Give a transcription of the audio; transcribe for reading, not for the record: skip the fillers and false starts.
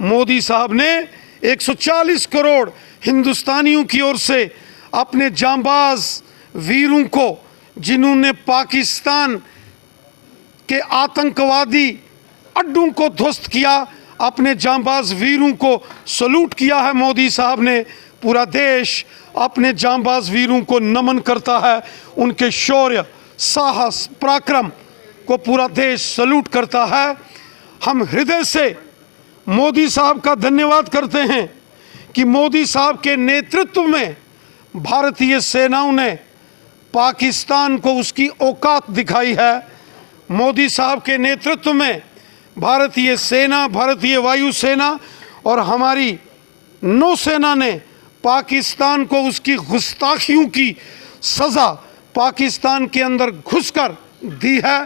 मोदी साहब ने 140 करोड़ हिंदुस्तानियों की ओर से अपने जांबाज वीरों को, जिन्होंने पाकिस्तान के आतंकवादी अड्डों को ध्वस्त किया, अपने जांबाज वीरों को सलूट किया है मोदी साहब ने। पूरा देश अपने जांबाज वीरों को नमन करता है, उनके शौर्य, साहस, पराक्रम को पूरा देश सलूट करता है। हम हृदय से मोदी साहब का धन्यवाद करते हैं कि मोदी साहब के नेतृत्व में भारतीय सेनाओं ने पाकिस्तान को उसकी औकात दिखाई है। मोदी साहब के नेतृत्व में भारतीय सेना, भारतीय वायुसेना और हमारी नौसेना ने पाकिस्तान को उसकी गुस्ताखियों की सज़ा पाकिस्तान के अंदर घुसकर दी है।